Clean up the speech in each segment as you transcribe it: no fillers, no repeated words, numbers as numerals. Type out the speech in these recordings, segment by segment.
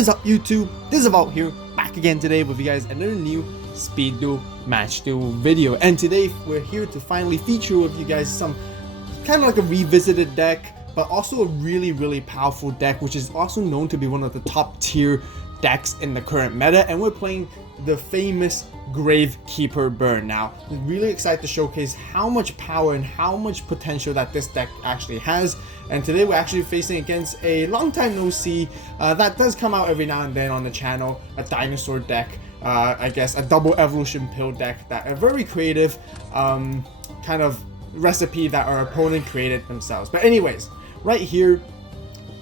is up, YouTube? This is About here, back again today with you guys another new speed duel match duel video. And today we're here to finally feature with you guys some kind of like a revisited deck, but also a really powerful deck, which is also known to be one of the top tier decks in the current meta. And we're playing the famous Gravekeeper Burn. Now, I'm really excited to showcase how much power and how much potential that this deck actually has. And today we're actually facing against a long time no see that does come out every now and then on the channel, a dinosaur deck, I guess a double evolution pill deck, that a very creative kind of recipe that our opponent created themselves. But anyways, right here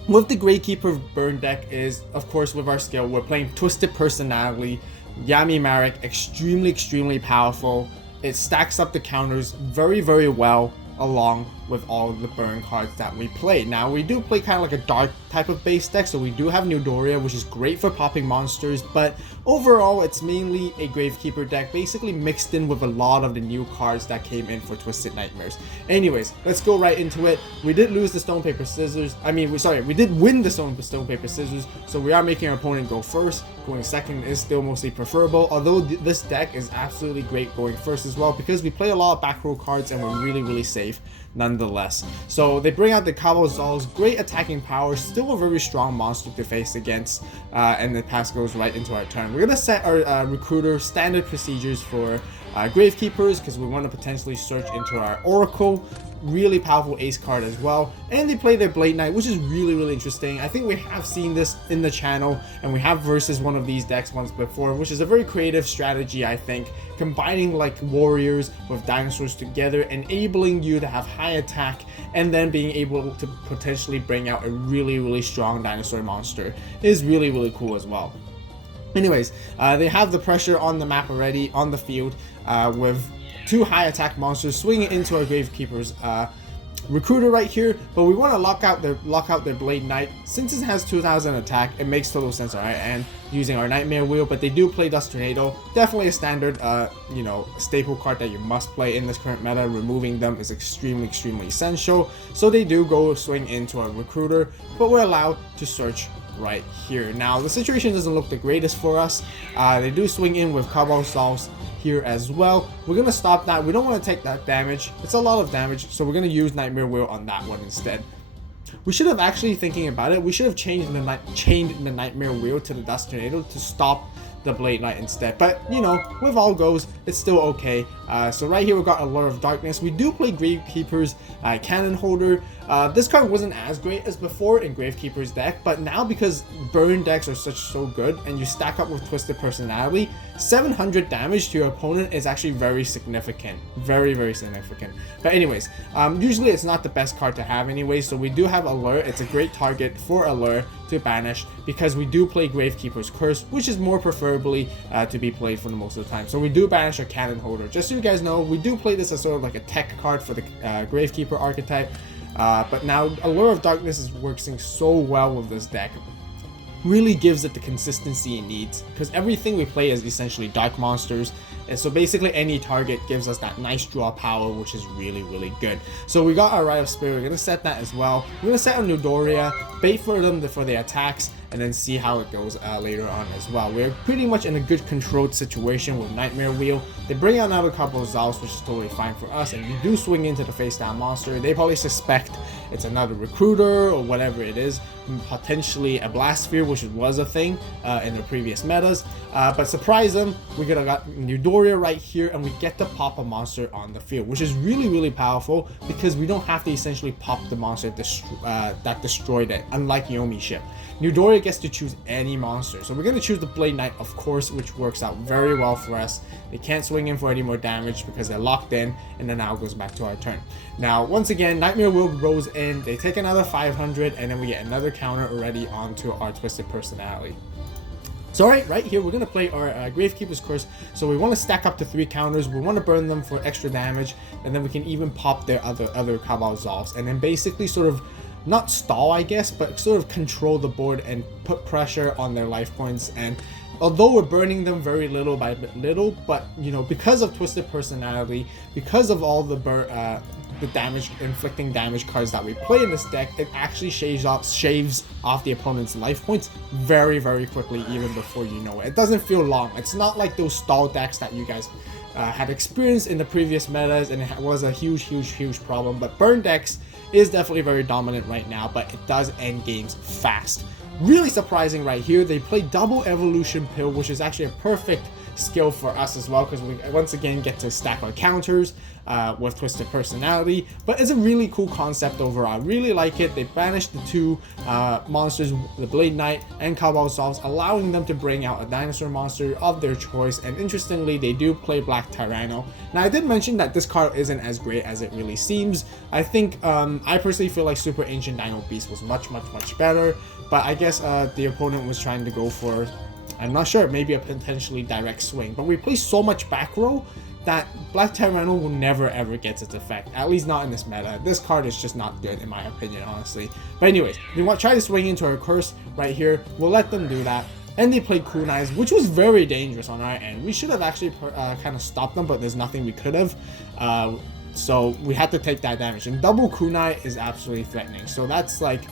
with the Gravekeeper Burn deck is, of course, with our skill, we're playing Twisted Personality. Yami Marik, extremely powerful. It stacks up the counters very well along with all of the burn cards that we play. Now, we do play kind of like a dark type of base deck, so we do have Newdoria, which is great for popping monsters, but overall it's mainly a Gravekeeper deck, basically mixed in with a lot of the new cards that came in for Twisted Nightmares. Anyways, let's go right into it. We did lose the stone paper scissors. We did win the stone paper scissors, so we are making our opponent go first. Going second is still mostly preferable, although this deck is absolutely great going first as well, because we play a lot of back row cards and we're really safe nonetheless. So they bring out the Kabazals, great attacking power, still a very strong monster to face against, and the pass goes right into our turn. We're gonna set our recruiter standard procedures for Gravekeepers, because we want to potentially search into our Oracle, really powerful ace card as well. And they play their Blade Knight, which is really interesting. I think we have seen this in the channel, and we have versus one of these decks once before, which is a very creative strategy, I think, combining like warriors with dinosaurs together, enabling you to have high attack and then being able to potentially bring out a really strong dinosaur monster is really cool as well. Anyways, they have the pressure on the map already on the field, with two high attack monsters swinging into our Gravekeeper's recruiter right here, but we want to lock out their Blade Knight. Since it has 2000 attack, it makes total sense, alright, and using our Nightmare Wheel, but they do play Dust Tornado, definitely a standard staple card that you must play in this current meta. Removing them is extremely essential, so they do go swing into our recruiter, but we're allowed to search right here. Now, the situation doesn't look the greatest for us. They do swing in with Kabazals here as well. We're gonna stop that. We don't want to take that damage. It's a lot of damage, so we're gonna use Nightmare Wheel on that one instead. We should have, actually thinking about it, we should have chained the Nightmare Wheel to the Dust Tornado to stop the Blade Knight instead, but with all goes, it's still okay. So right here we got Allure of Darkness. We do play Gravekeeper's Cannon Holder. This card wasn't as great as before in Gravekeeper's deck, but now because burn decks are so good and you stack up with Twisted Personality, 700 damage to your opponent is actually very significant, very significant. But anyways, usually it's not the best card to have anyway, so we do have Allure. It's a great target for Allure to banish, because we do play Gravekeeper's Curse, which is more preferably to be played for the most of the time. So we do banish our Cannon Holder. Just so you guys know, we do play this as sort of like a tech card for the Gravekeeper archetype, but now Allure of Darkness is working so well with this deck. Really gives it the consistency it needs, because everything we play is essentially dark monsters, and so basically any target gives us that nice draw power, which is really good. So we got our Rite of Spirit. We're gonna set that as well. We're gonna set a Newdoria, bait for them for the attacks, and then see how it goes later on as well. We're pretty much in a good controlled situation with Nightmare Wheel. They bring out another couple of Zals, which is totally fine for us, and you do swing into the face down monster. They probably suspect it's another recruiter or whatever it is, potentially a Blast Sphere, which was a thing in the previous metas, but surprise them. We got Newdoria right here, and we get to pop a monster on the field, which is really powerful, because we don't have to essentially pop the monster that destroyed it, unlike Yomi Ship. Newdoria gets to choose any monster, so we're going to choose the Blade Knight, of course, which works out very well for us. They can't swing in for any more damage because they're locked in, and then now it goes back to our turn. Now, once again, Nightmare Wheel rolls in, they take another 500, and then we get another counter already onto our Twisted Personality. So right here, we're going to play our Gravekeeper's Curse. So we want to stack up to 3 counters. We want to burn them for extra damage, and then we can even pop their other Kabazals, and then basically sort of not stall, I guess, but sort of control the board and put pressure on their life points. And although we're burning them very little by little, but because of Twisted Personality, because of all the the damage inflicting damage cards that we play in this deck, it actually shaves off the opponent's life points very, very quickly, even before you know it. It doesn't feel long. It's not like those stall decks that you guys had experienced in the previous metas, and it was a huge problem. But burn decks is definitely very dominant right now, but it does end games fast. Really surprising right here, they play double evolution pill, which is actually a perfect skill for us as well, because we once again get to stack our counters with Twisted Personality. But it's a really cool concept overall. I really like it. They banished the two monsters, the Blade Knight and Cabal Solves, allowing them to bring out a dinosaur monster of their choice. And interestingly, they do play Black Tyranno. Now, I did mention that this card isn't as great as it really seems. I think I personally feel like Super Ancient Dino Beast was much better, but I guess the opponent was trying to go for, I'm not sure, maybe a potentially direct swing. But we play so much back row that Black Tyranno will never ever get its effect, at least not in this meta. This card is just not good in my opinion, honestly. But anyways, we want to try to swing into our curse right here. We'll let them do that. And they played Kunais, which was very dangerous on our end. We should have actually kind of stopped them, but there's nothing we could have. So we had to take that damage. And double Kunai is absolutely threatening. So that's like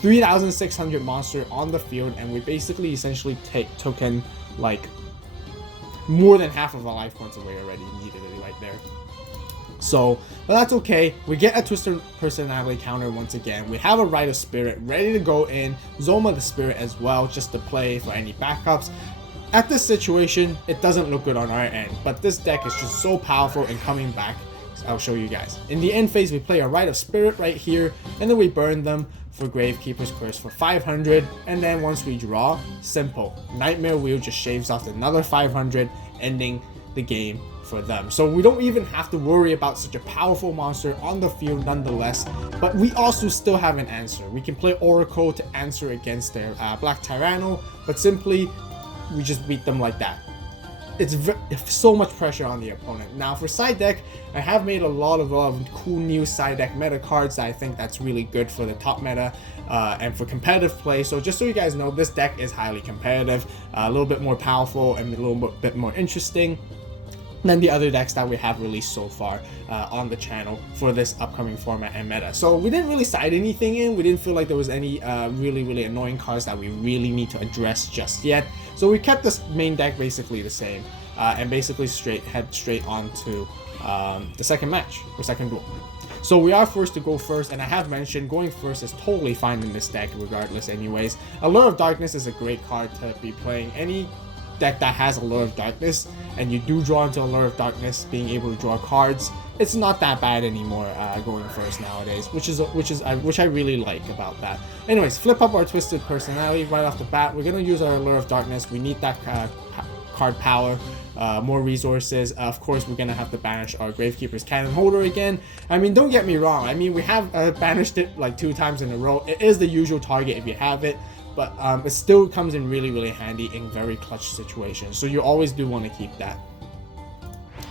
3,600 monster on the field, and we basically essentially took in like more than half of our life points away already immediately right there. So, but that's okay. We get a Twisted Personality counter once again. We have a Rite of Spirit ready to go in. Zoma the Spirit as well, just to play for any backups. At this situation, it doesn't look good on our end, but this deck is just so powerful and coming back. I'll show you guys. In the end phase, we play a Rite of Spirit right here, and then we burn them for Gravekeeper's Curse for 500, and then once we draw, simple, Nightmare Wheel just shaves off another 500, ending the game for them. So we don't even have to worry about such a powerful monster on the field nonetheless, but we also still have an answer. We can play Oracle to answer against their Black Tyranno, but simply we just beat them like that. It's so much pressure on the opponent. Now for side deck, I have made a lot of cool new side deck meta cards that I think that's really good for the top meta and for competitive play. So just so you guys know, this deck is highly competitive, a little bit more powerful and a little bit more interesting than the other decks that we have released so far on the channel for this upcoming format and meta. So we didn't really side anything in. We didn't feel like there was any really annoying cards that we really need to address just yet. So we kept this main deck basically the same and basically head straight on to the second match or second duel. So we are forced to go first, and I have mentioned going first is totally fine in this deck regardless anyways. Allure of Darkness is a great card to be playing any deck that has Allure of Darkness, and you do draw into Allure of Darkness, being able to draw cards. It's not that bad anymore going first nowadays, which I really like about that. Anyways, flip up our Twisted Personality right off the bat. We're gonna use our Allure of Darkness. We need that card power, more resources. Of course, we're gonna have to banish our Gravekeeper's Cannon Holder again. I mean, don't get me wrong. I mean, we have banished it like 2 times in a row. It is the usual target if you have it, but it still comes in really handy in very clutch situations. So you always do want to keep that.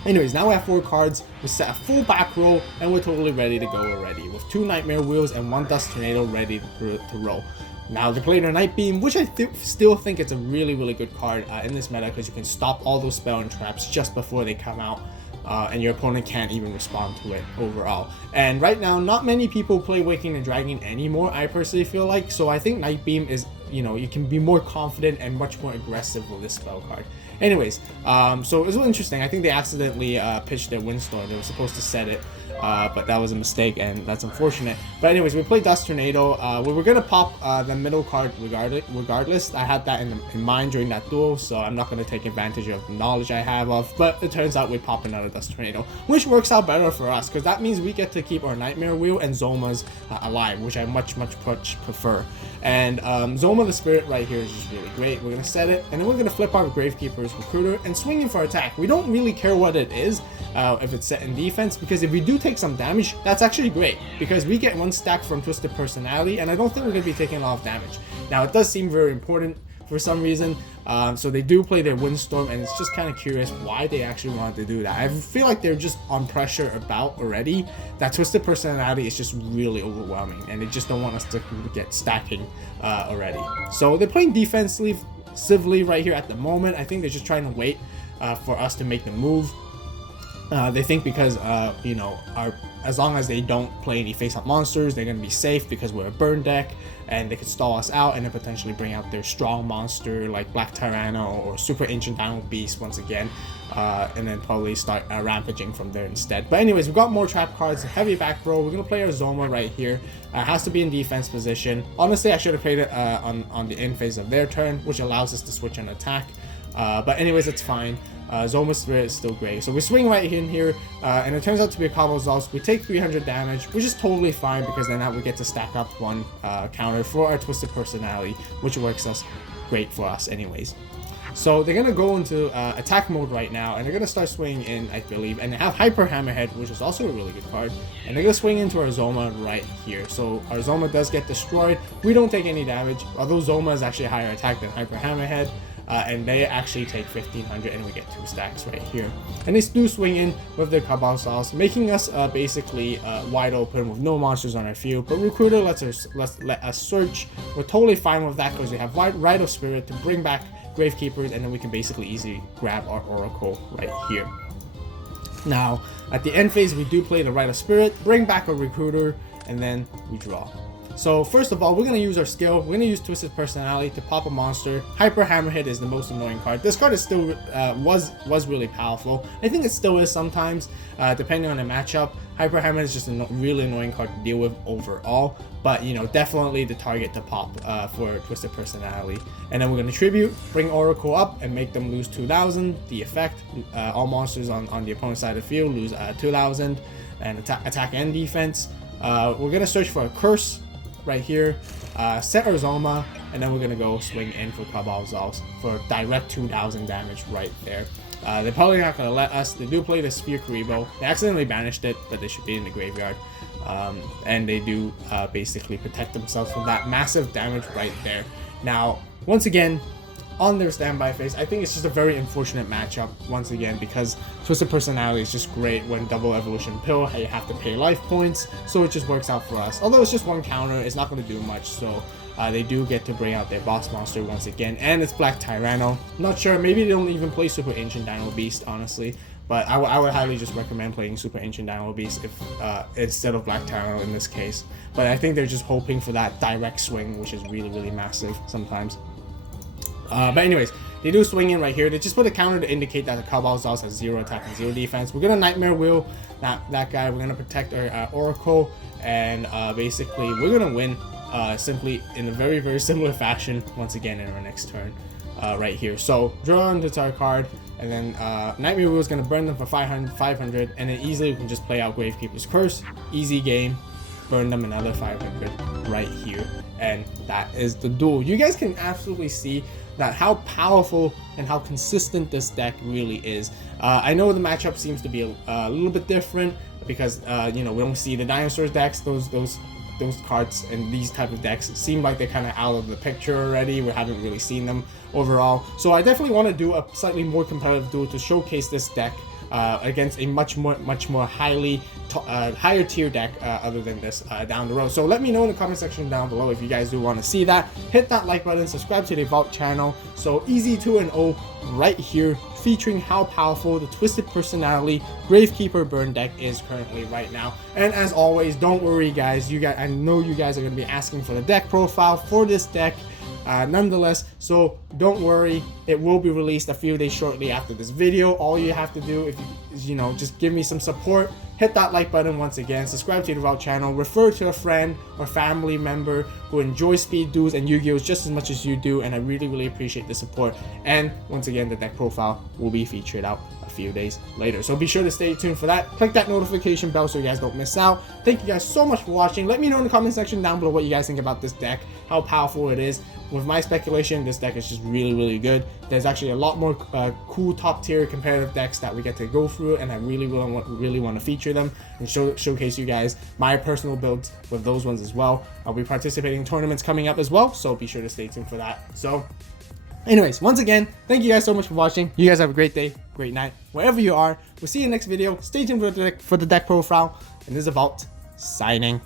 Anyways, now we have 4 cards. We set a full back row, and we're totally ready to go already, with 2 Nightmare Wheels and 1 Dust Tornado ready to roll. Now they played a Night Beam, which I still think it's a really good card in this meta, because you can stop all those spell and traps just before they come out. And your opponent can't even respond to it overall. And right now, not many people play Waking the Dragon anymore, I personally feel like. So I think Night Beam is, you know, you can be more confident and much more aggressive with this spell card. Anyways, so it was really interesting. I think they accidentally pitched their Windstorm. They were supposed to set it, but that was a mistake, and that's unfortunate. But anyways, we played Dust Tornado. We were gonna pop the middle card regardless. I had that in mind during that duel, so I'm not gonna take advantage of the knowledge I have of. But it turns out we pop another Dust Tornado, which works out better for us, because that means we get to keep our Nightmare Wheel and Zoma's alive, which I much prefer. And Zoma the Spirit right here is just really great. We're gonna set it, and then we're gonna flip our Gravekeeper's Recruiter and swing in for attack. We don't really care what it is, if it's set in defense, because if we do take some damage, that's actually great, because we get 1 stack from Twisted Personality, and I don't think we're gonna be taking a lot of damage. Now it does seem very important for some reason, so they do play their Windstorm, and it's just kind of curious why they actually wanted to do that. I feel like they're just on pressure about already. That Twisted Personality is just really overwhelming, and they just don't want us to get stacking already. So they're playing defensively right here at the moment. I think they're just trying to wait for us to make the move. They think because you know, as long as they don't play any face-up monsters, they're gonna be safe because we're a burn deck, and they could stall us out and then potentially bring out their strong monster like Black Tyranno or Super Ancient Dino Beast once again, and then probably start rampaging from there instead. But anyways, we've got more trap cards. Heavy back row. We're gonna play our Zoma right here. Has to be in defense position. Honestly, I should have played it on the end phase of their turn, which allows us to switch an attack. But anyways, it's fine. Zoma Spirit is still great. So we swing right in here, and it turns out to be a Cabal Zaus. We take 300 damage, which is totally fine because then now we get to stack up one counter for our Twisted Personality, which works us great for us anyways. So they're gonna go into attack mode right now, and they're gonna start swinging in, I believe, and they have Hyper Hammerhead, which is also a really good card, and they're gonna swing into our Zoma right here. So our Zoma does get destroyed. We don't take any damage, although Zoma is actually a higher attack than Hyper Hammerhead. And they actually take 1500, and we get 2 stacks right here. And they do swing in with their Cabal Zaus, making us basically wide open with no monsters on our field. But Recruiter let us search. We're totally fine with that because we have Rite of Spirit to bring back Gravekeepers, and then we can basically easily grab our Oracle right here. Now, at the end phase, we do play the Rite of Spirit, bring back a Recruiter, and then we draw. So first of all, we're going to use our skill. We're going to use Twisted Personality to pop a monster. Hyper Hammerhead is the most annoying card. This card is still was really powerful. I think it still is sometimes, depending on the matchup. Hyper Hammerhead is just a really annoying card to deal with overall. But, you know, definitely the target to pop for Twisted Personality. And then we're going to Tribute, bring Oracle up, and make them lose 2000. The effect, all monsters on the opponent's side of the field lose 2000. And attack and defense. We're going to search for a Curse right here, set our Zoma, and then we're gonna go swing in for Cabal Zaus for direct 2000 damage right there. They're probably not gonna let us. They do play the Sphere Karibo. They accidentally banished it, but they should be in the graveyard. And they do basically protect themselves from that massive damage right there. Now, once again, on their standby phase, I think it's just a very unfortunate matchup once again because Twisted Personality is just great when double evolution pill, you have to pay life points, so it just works out for us. Although it's just one counter, it's not going to do much, so they do get to bring out their boss monster once again, and it's Black Tyranno. Not sure, maybe they don't even play Super Ancient Dino Beast, honestly, but I would highly just recommend playing Super Ancient Dino Beast if instead of Black Tyranno in this case. But I think they're just hoping for that direct swing, which is really, really massive sometimes. But anyways, they do swing in right here. They just put a counter to indicate that the Cabal Zaus has 0 attack and 0 defense. We're gonna Nightmare Wheel that guy. We're gonna protect our Oracle, and basically we're gonna win simply in a very, very similar fashion once again in our next turn right here. So draw on the Tar card, and then Nightmare Wheel is gonna burn them for 500, and then easily we can just play out Gravekeeper's Curse. Easy game. Burn them another 500 right here, and that is the duel. You guys can absolutely see that how powerful and how consistent this deck really is. I know the matchup seems to be a little bit different because you know, we don't see the Dinosaurs decks. Those cards and these type of decks seem like they're kind of out of the picture already. We haven't really seen them overall, so I definitely want to do a slightly more competitive duel to showcase this deck against a much more higher tier deck other than this down the road. So let me know in the comment section down below if you guys do want to see that. Hit that like button, subscribe to the Vault channel. So EZ2NO right here, featuring how powerful the Twisted Personality Gravekeeper burn deck is currently right now. And as always, don't worry guys, I know you guys are going to be asking for the deck profile for this deck. Nonetheless, so don't worry, it will be released a few days shortly after this video. All you have to do is you know, just give me some support, hit that like button once again, subscribe to the Vault channel, refer to a friend or family member who enjoys Speed Duels and Yu-Gi-Oh just as much as you do, and I really appreciate the support. And once again, the deck profile will be featured out a few days later, so be sure to stay tuned for that. Click that notification bell so you guys don't miss out. Thank you guys so much for watching. Let me know in the comment section down below what you guys think about this deck, how powerful it is. With my speculation, this deck is just really good. There's actually a lot more cool top tier competitive decks that we get to go through, and I really want to feature them and showcase you guys my personal builds with those ones as well. I'll be participating in tournaments coming up as well, so be sure to stay tuned for that. So anyways, once again, thank you guys so much for watching. You guys have a great day, great night, wherever you are. We'll see you in the next video. Stay tuned for the deck profile, and this is Vault signing